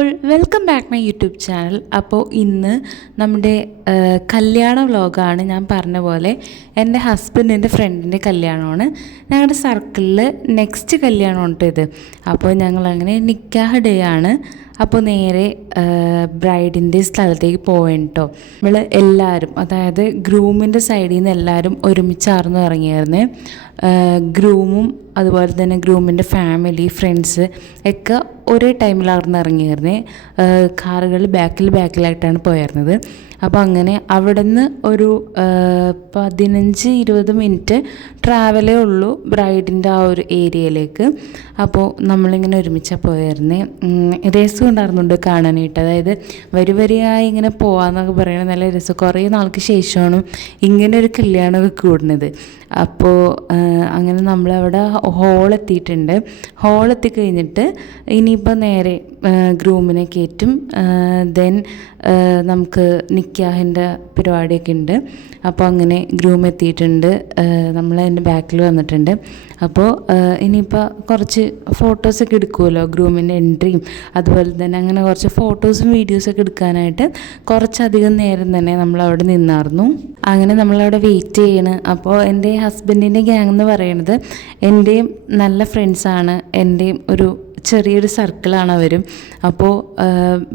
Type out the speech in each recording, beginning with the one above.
അപ്പോൾ welcome back my YouTube channel. അപ്പോൾ ഇന്ന് നമ്മുടെ കല്യാണ വ്ലോഗാണ്. ഞാൻ പറഞ്ഞ പോലെ എൻ്റെ ഹസ്ബൻഡിൻ്റെ ഫ്രണ്ടിൻ്റെ കല്യാണമാണ്. ഞങ്ങളുടെ സർക്കിളിൽ നെക്സ്റ്റ് കല്യാണമാണ് ഇത്. അപ്പോൾ ഞങ്ങളങ്ങനെ നിക്കാഹ് ഡേ ആണ്. അപ്പോൾ നേരെ ബ്രൈഡിൻ്റെ സ്ഥലത്തേക്ക് പോവേണ്ട കേട്ടോ. നമ്മൾ എല്ലാവരും, അതായത് ഗ്രൂമിൻ്റെ സൈഡിൽ നിന്ന് എല്ലാവരും ഒരുമിച്ചാർന്ന് ഇറങ്ങിയായിരുന്നു. ഗ്രൂമും അതുപോലെ തന്നെ ഗ്രൂമിൻ്റെ ഫാമിലി, ഫ്രണ്ട്സ് ഒക്കെ ഒരേ ടൈമിലാർന്ന് ഇറങ്ങിയായിരുന്നേ. കാറുകൾ ബാക്കിലായിട്ടാണ് പോയിരുന്നത്. അപ്പോൾ അങ്ങനെ അവിടെ നിന്ന് ഒരു 15-20 മിനിറ്റ് ട്രാവലേ ഉള്ളൂ ബ്രൈഡിൻ്റെ ആ ഒരു ഏരിയയിലേക്ക്. അപ്പോൾ നമ്മളിങ്ങനെ ഒരുമിച്ചാണ് പോയായിരുന്നേ. രസം ഉണ്ടായിരുന്നുണ്ട് കാണാനായിട്ട്. അതായത് വരിയായി ഇങ്ങനെ പോകാമെന്നൊക്കെ പറയുന്നത് നല്ല രസം. കുറേ നാൾക്ക് ശേഷമാണ് ഇങ്ങനെ ഒരു കല്യാണമൊക്കെ കൂടുന്നത്. അപ്പോൾ അങ്ങനെ നമ്മളവിടെ ഹോളെത്തിയിട്ടുണ്ട്. ഹോളെത്തി കഴിഞ്ഞിട്ട് ഇനിയിപ്പോൾ നേരെ ഗ്രൂമിനെ കയറ്റും. ദെൻ നമുക്ക് നിക്കാഹിൻ്റെ പരിപാടിയൊക്കെ ഉണ്ട്. അപ്പോൾ അങ്ങനെ ഗ്രൂം എത്തിയിട്ടുണ്ട്. നമ്മൾ അതിൻ്റെ ബാക്കിൽ വന്നിട്ടുണ്ട്. അപ്പോൾ ഇനിയിപ്പോൾ കുറച്ച് ഫോട്ടോസൊക്കെ എടുക്കുമല്ലോ, ഗ്രൂമിൻ്റെ എൻട്രിയും അതുപോലെ തന്നെ അങ്ങനെ കുറച്ച് ഫോട്ടോസും വീഡിയോസൊക്കെ എടുക്കാനായിട്ട് കുറച്ചധികം നേരം തന്നെ നമ്മളവിടെ നിന്നായിരുന്നു. അങ്ങനെ നമ്മളവിടെ വെയിറ്റ് ചെയ്യണം. അപ്പോൾ എൻ്റെ ഹസ്ബൻഡിൻ്റെ ഗ്യാങ് എന്ന് പറയുന്നത് എൻ്റെയും നല്ല ഫ്രണ്ട്സാണ്. എൻ്റെയും ഒരു ചെറിയൊരു സർക്കിളാണ് അവരും. അപ്പോൾ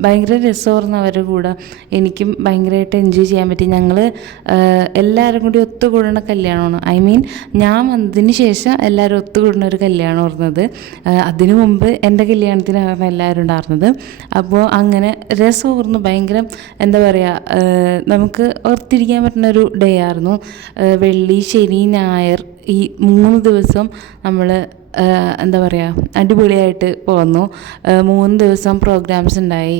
ഭയങ്കര രസമായിരുന്നു അവരുടെ കൂടെ. എനിക്കും ഭയങ്കരമായിട്ട് എൻജോയ് ചെയ്യാൻ പറ്റി. ഞങ്ങൾ എല്ലാവരും കൂടി ഒത്തുകൂടുന്ന കല്യാണമാണ്. ഞാൻ വന്നതിന് ശേഷം എല്ലാവരും ഒത്തുകൂടുന്ന ഒരു കല്യാണം ഓർന്നത്. അതിനു മുമ്പ് എൻ്റെ കല്യാണത്തിനായിരുന്നു എല്ലാവരും ഉണ്ടായിരുന്നത്. അപ്പോൾ അങ്ങനെ രസമായിരുന്നു. ഭയങ്കര എന്താ പറയുക, നമുക്ക് ഓർത്തിരിക്കാൻ പറ്റുന്ന ഒരു ഡേ ആയിരുന്നു. വെള്ളി, ശനി, ഞായർ ഈ 3 ദിവസം നമ്മൾ എന്താ പറയുക അടിപൊളിയായിട്ട് പോന്നു. 3 ദിവസം പ്രോഗ്രാംസ് ഉണ്ടായി.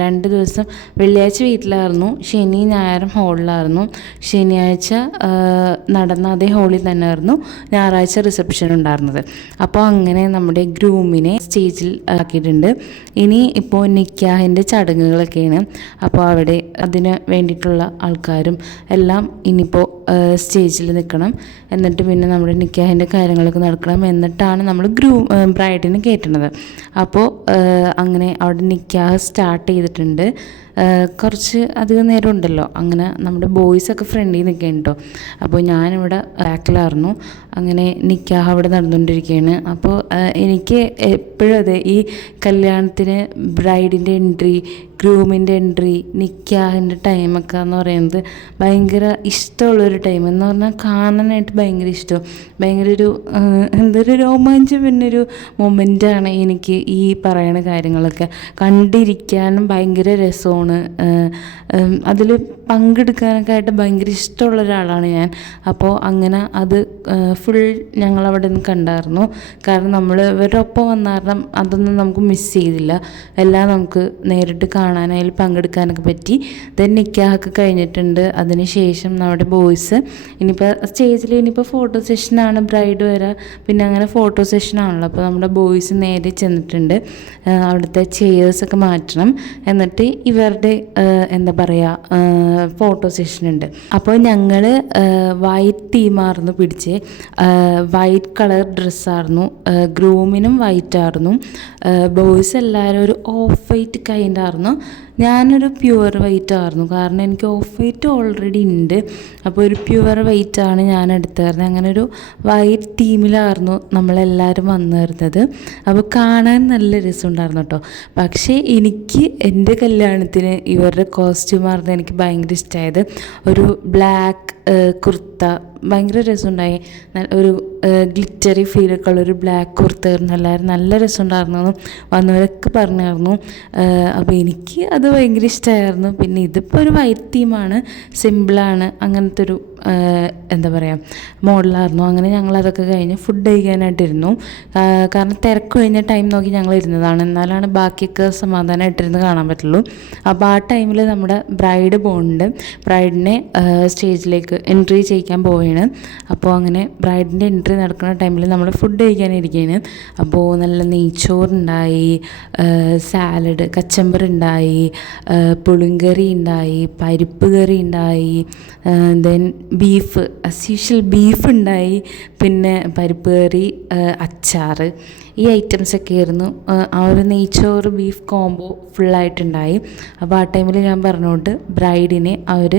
2 ദിവസം വെള്ളിയാഴ്ച വീട്ടിലായിരുന്നു, ശനി ഞായറും ഹോളിലായിരുന്നു. ശനിയാഴ്ച നടന്ന അതേ ഹോളിൽ തന്നെ ആയിരുന്നു ഞായറാഴ്ച റിസപ്ഷൻ ഉണ്ടായിരുന്നത്. അപ്പോൾ അങ്ങനെ നമ്മുടെ ഗ്രൂമിനെ സ്റ്റേജിൽ ആക്കിയിട്ടുണ്ട്. ഇനി ഇപ്പോൾ നിക്കാഹിൻ്റെ ചടങ്ങുകളൊക്കെയാണ്. അപ്പോൾ അവിടെ അതിന് വേണ്ടിയിട്ടുള്ള ആൾക്കാരും എല്ലാം ഇനിയിപ്പോൾ സ്റ്റേജിൽ നിൽക്കണം. എന്നിട്ട് പിന്നെ നമ്മുടെ നിക്കാഹിൻ്റെ കാര്യങ്ങളൊക്കെ നടക്കണം. എന്നിട്ടാണ് നമ്മൾ ബ്രൈഡിനെ കയറ്റുന്നത്. അപ്പോൾ അങ്ങനെ അവിടെ നിക്കാഹ് സ്റ്റാർട്ട് ചെയ്തിട്ടുണ്ട്. കുറച്ച് അധികം നേരം ഉണ്ടല്ലോ. അങ്ങനെ നമ്മുടെ ബോയ്സൊക്കെ ഫ്രണ്ടിൽ നിൽക്കുകയാണ് കേട്ടോ. അപ്പോൾ ഞാനിവിടെ ബാക്കിലായിരുന്നു. അങ്ങനെ നിക്കാഹ് അവിടെ നടന്നുകൊണ്ടിരിക്കുകയാണ്. അപ്പോൾ എനിക്ക് എപ്പോഴും അതെ, ഈ കല്യാണത്തിന് ബ്രൈഡിൻ്റെ എൻട്രി, ഗ്രൂമിൻ്റെ എൻട്രി, നിക്കാഹിൻ്റെ ടൈമൊക്കെ എന്ന് പറയുന്നത് ഭയങ്കര ഇഷ്ടമുള്ളൊരു ടൈം. എന്ന് പറഞ്ഞാൽ കാണാനായിട്ട് ഭയങ്കര ഇഷ്ടം, ഭയങ്കര ഒരു എന്തൊരു രോമാഞ്ചം പിന്നൊരു മൊമെൻ്റാണ് എനിക്ക് ഈ പറയുന്ന കാര്യങ്ങളൊക്കെ. കണ്ടിരിക്കാനും ഭയങ്കര രസമാണ്. അതിൽ പങ്കെടുക്കാനൊക്കെ ആയിട്ട് ഭയങ്കര ഇഷ്ടമുള്ള ഒരാളാണ് ഞാൻ. അപ്പോൾ അങ്ങനെ അത് ഫുൾ ഞങ്ങളവിടെ നിന്ന് കണ്ടായിരുന്നു. കാരണം നമ്മൾ ഇവരുടെ ഒപ്പം വന്ന കാരണം അതൊന്നും നമുക്ക് മിസ് ചെയ്തില്ല. എല്ലാം നമുക്ക് നേരിട്ട് കാണാനും അതിൽ പങ്കെടുക്കാനൊക്കെ പറ്റി. ദെൻ നിക്കാഹൊക്കെ കഴിഞ്ഞിട്ടുണ്ട്. അതിന് ശേഷം നമ്മുടെ ബോയ്സ് ഇനിയിപ്പോൾ സ്റ്റേജിൽ ഇനിയിപ്പോൾ ഫോട്ടോ സെഷനാണ്, ബ്രൈഡ് വരാം, പിന്നെ അങ്ങനെ ഫോട്ടോ സെഷനാണല്ലോ. അപ്പോൾ നമ്മുടെ ബോയ്സ് നേരെ ചെന്നിട്ടുണ്ട്. അവിടുത്തെ ചെയേഴ്സൊക്കെ മാറ്റണം. എന്നിട്ട് ഇവരുടെ എന്താ പറയുക ഫോട്ടോ സെഷൻ ഉണ്ട്. അപ്പോൾ ഞങ്ങൾ വൈറ്റ് തീമായിരുന്നു പിടിച്ച്. വൈറ്റ് കളർ ഡ്രസ്സായിരുന്നു. ഗ്രൂമിനും വൈറ്റ് ആയിരുന്നു. ബോയ്സ് എല്ലാവരും ഒരു ഓഫ് വൈറ്റ് കൈൻഡായിരുന്നു. ഞാനൊരു പ്യുവർ വൈറ്റ് ആയിരുന്നു. കാരണം എനിക്ക് ഓഫ് വൈറ്റ് ഓൾറെഡി ഉണ്ട്. അപ്പോൾ ഒരു പ്യുവർ വൈറ്റാണ് ഞാൻ എടുത്തായിരുന്നത്. അങ്ങനെ ഒരു വൈറ്റ് തീമിലായിരുന്നു നമ്മളെല്ലാവരും വന്നിരുന്നത്. അപ്പോൾ കാണാൻ നല്ല രസമുണ്ടായിരുന്നു കേട്ടോ. പക്ഷേ എനിക്ക് എൻ്റെ കല്യാണത്തിന് ഇവരുടെ കോസ്റ്റ്യൂമായിരുന്നു എനിക്ക് ഭയങ്കര ഇഷ്ടമായത്. ഒരു ബ്ലാക്ക് കുർത്ത ഭയങ്കര രസമുണ്ടായി. ഒരു ഗ്ലിറ്ററി ഫീലൊക്കെ ഉള്ളൊരു ബ്ലാക്ക് കുർത്തായിരുന്നു. എല്ലാവരും നല്ല രസമുണ്ടായിരുന്നു വന്നവരൊക്കെ പറഞ്ഞായിരുന്നു. അപ്പോൾ എനിക്ക് അത് ഭയങ്കര ഇഷ്ടമായിരുന്നു. പിന്നെ ഇതിപ്പോൾ ഒരു വൈറ്റ് തീമാണ്, സിമ്പിളാണ്, അങ്ങനത്തെ ഒരു എന്താ പറയുക മോഡലായിരുന്നു. അങ്ങനെ ഞങ്ങളതൊക്കെ കഴിഞ്ഞ് ഫുഡ് കഴിക്കാനായിട്ടിരുന്നു. കാരണം തിരക്ക് കഴിഞ്ഞ ടൈം നോക്കി ഞങ്ങൾ ഇരുന്നതാണ്. എന്നാലാണ് ബാക്കിയൊക്കെ സമാധാനമായിട്ടിരുന്ന് കാണാൻ പറ്റുള്ളൂ. അപ്പോൾ ആ ടൈമിൽ നമ്മുടെ ബ്രൈഡ് പോകുന്നുണ്ട്. ബ്രൈഡിനെ സ്റ്റേജിലേക്ക് എൻട്രി ചെയ്യിക്കാൻ പോവുകയാണ്. അപ്പോൾ അങ്ങനെ ബ്രൈഡിൻ്റെ എൻട്രി നടക്കുന്ന ടൈമിൽ നമ്മൾ ഫുഡ് കഴിക്കാനിരിക്കുകയാണ്. അപ്പോൾ നല്ല നെയ്ച്ചോറുണ്ടായി, സാലഡ്, കച്ചമ്പർ ഉണ്ടായി, പുളിങ്കറി ഉണ്ടായി, പരിപ്പ് കറി ഉണ്ടായി, then beef as usual beef ഉണ്ടായി, പിന്നെ പരിപ്പ് കറി, അച്ചാർ, ഈ ഐറ്റംസൊക്കെ ആയിരുന്നു. ആ ഒരു നെയ്ച്ചോറ് ബീഫ് കോംബോ ഫുള്ളായിട്ടുണ്ടായി. അപ്പോൾ ആ ടൈമിൽ ഞാൻ പറഞ്ഞുകൊണ്ട് ബ്രൈഡിനെ അവർ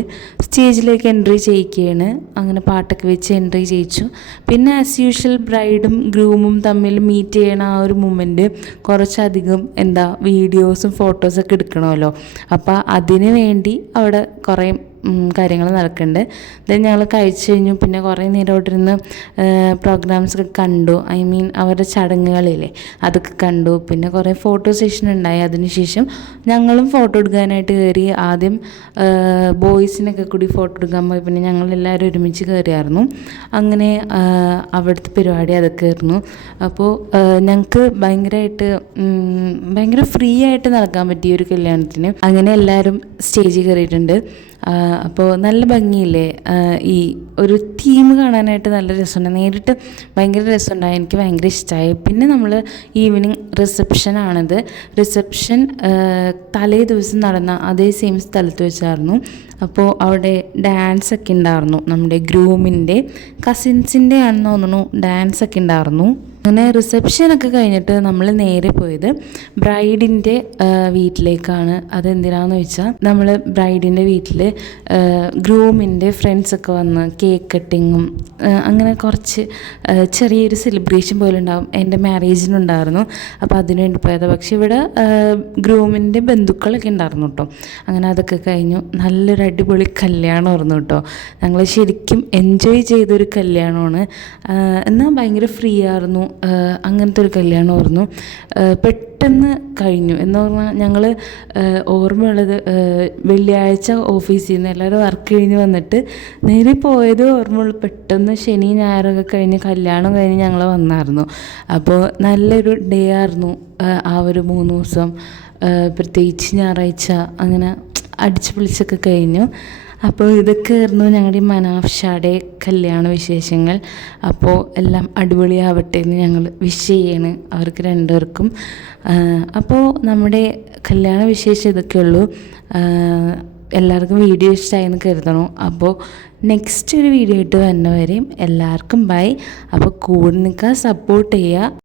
സ്റ്റേജിലേക്ക് എൻട്രി ചെയ്യിക്കുകയാണ്. അങ്ങനെ പാട്ടൊക്കെ വെച്ച് എൻട്രി ചെയ്യിച്ചു. പിന്നെ ആസ് യൂഷ്വൽ ബ്രൈഡും ഗ്രൂമും തമ്മിൽ മീറ്റ് ചെയ്യണ ആ ഒരു മൊമെൻറ്റ് കുറച്ചധികം വീഡിയോസും ഫോട്ടോസൊക്കെ എടുക്കണമല്ലോ. അപ്പോൾ അതിന് വേണ്ടി അവിടെ കുറേ കാര്യങ്ങൾ നടക്കുന്നുണ്ട്. ദെൻ ഞങ്ങൾ കഴിച്ചു കഴിഞ്ഞു. പിന്നെ കുറേ നേരം അവിടെ ഇരുന്ന് പ്രോഗ്രാംസൊക്കെ കണ്ടു. ഐ മീൻ അവരുടെ ചടങ്ങുകളില്ലേ അതൊക്കെ കണ്ടു. പിന്നെ കുറേ ഫോട്ടോ സെഷൻ ഉണ്ടായി. അതിനുശേഷം ഞങ്ങളും ഫോട്ടോ എടുക്കാനായിട്ട് കയറി. ആദ്യം ബോയ്സിനൊക്കെ കൂടി ഫോട്ടോ എടുക്കാൻ പോയി. പിന്നെ ഞങ്ങളെല്ലാവരും ഒരുമിച്ച് കയറിയായിരുന്നു. അങ്ങനെ അവിടുത്തെ പരിപാടി അതൊക്കെ ആയിരുന്നു. അപ്പോൾ ഞങ്ങൾക്ക് ഭയങ്കര ഫ്രീ ആയിട്ട് നടക്കാൻ പറ്റിയ ഒരു കല്യാണത്തിന്. അങ്ങനെ എല്ലാവരും സ്റ്റേജിൽ കയറിയിട്ടുണ്ട്. അപ്പോൾ നല്ല ഭംഗിയില്ലേ, ഈ ഒരു തീം കാണാനായിട്ട് നല്ല രസമുണ്ട്. നേരിട്ട് ഭയങ്കര രസമുണ്ടായി, എനിക്ക് ഭയങ്കര ഇഷ്ടമായി. പിന്നെ നമ്മൾ ഈവനിങ് റിസപ്ഷനാണിത്. റിസപ്ഷൻ തലേ ദിവസം നടന്ന അതേ സെയിം സ്ഥലത്ത് വെച്ചായിരുന്നു. അപ്പോൾ അവിടെ ഡാൻസൊക്കെ ഉണ്ടായിരുന്നു. നമ്മുടെ ഗ്രൂമിൻ്റെ കസിൻസിൻ്റെ ആണെന്ന് തോന്നുന്നു ഡാൻസൊക്കെ ഉണ്ടായിരുന്നു. അങ്ങനെ റിസപ്ഷനൊക്കെ കഴിഞ്ഞിട്ട് നമ്മൾ നേരെ പോയത് ബ്രൈഡിൻ്റെ വീട്ടിലേക്കാണ്. അതെന്തിനാന്ന് വെച്ചാൽ നമ്മൾ ബ്രൈഡിൻ്റെ വീട്ടിൽ ഗ്രൂമിൻ്റെ ഫ്രണ്ട്സൊക്കെ വന്ന് കേക്ക് കട്ടിങ്ങും അങ്ങനെ കുറച്ച് ചെറിയൊരു സെലിബ്രേഷൻ പോലെ ഉണ്ടാവും. എൻ്റെ മാരേജിനുണ്ടായിരുന്നു. അപ്പോൾ അതിനു വേണ്ടി പോയത്. പക്ഷെ ഇവിടെ ഗ്രൂമിൻ്റെ ബന്ധുക്കളൊക്കെ ഉണ്ടായിരുന്നു കേട്ടോ. അങ്ങനെ അതൊക്കെ കഴിഞ്ഞു. നല്ലൊരു അടിപൊളി കല്യാണമായിരുന്നു കേട്ടോ. ഞങ്ങൾ ശരിക്കും എൻജോയ് ചെയ്തൊരു കല്യാണമാണ്. എന്നാൽ ഭയങ്കര ഫ്രീ ആയിരുന്നു. അങ്ങനത്തെ ഒരു കല്യാണമായിരുന്നു. പെട്ടെന്ന് കഴിഞ്ഞു എന്ന് പറഞ്ഞാൽ ഞങ്ങൾ ഓർമ്മയുള്ളത് വെള്ളിയാഴ്ച ഓഫീസിൽ നിന്ന് എല്ലാവരും വർക്ക് കഴിഞ്ഞ് വന്നിട്ട് നേരെ പോയത് ഓർമ്മയുള്ളൂ. പെട്ടെന്ന് ശനി ഞായറൊക്കെ കഴിഞ്ഞ് കല്യാണം കഴിഞ്ഞ് ഞങ്ങൾ വന്നായിരുന്നു. അപ്പോൾ നല്ലൊരു ഡേ ആയിരുന്നു ആ ഒരു 3 ദിവസം. പ്രത്യേകിച്ച് ഞായറാഴ്ച അങ്ങനെ അടിച്ച് പൊളിച്ചൊക്കെ കഴിഞ്ഞു. അപ്പോൾ ഇതൊക്കെ ആയിരുന്നു ഞങ്ങളുടെ ഈ മനാഫ്ഷായുടെ കല്യാണ വിശേഷങ്ങൾ. അപ്പോൾ എല്ലാം അടിപൊളിയാവട്ടെ എന്ന് ഞങ്ങൾ വിഷ് ചെയ്യാണ് അവർക്ക് രണ്ടുപേർക്കും. അപ്പോൾ നമ്മുടെ കല്യാണ വിശേഷം ഇതൊക്കെയുള്ളൂ. എല്ലാവർക്കും വീഡിയോ ഇഷ്ടമായെന്ന് കരുതണു. അപ്പോൾ നെക്സ്റ്റ് ഒരു വീഡിയോ ആയിട്ട് വരുന്നവരെയും എല്ലാവർക്കും ബൈ. അപ്പോൾ കൂടെ നിൽക്കുക, സപ്പോർട്ട് ചെയ്യുക.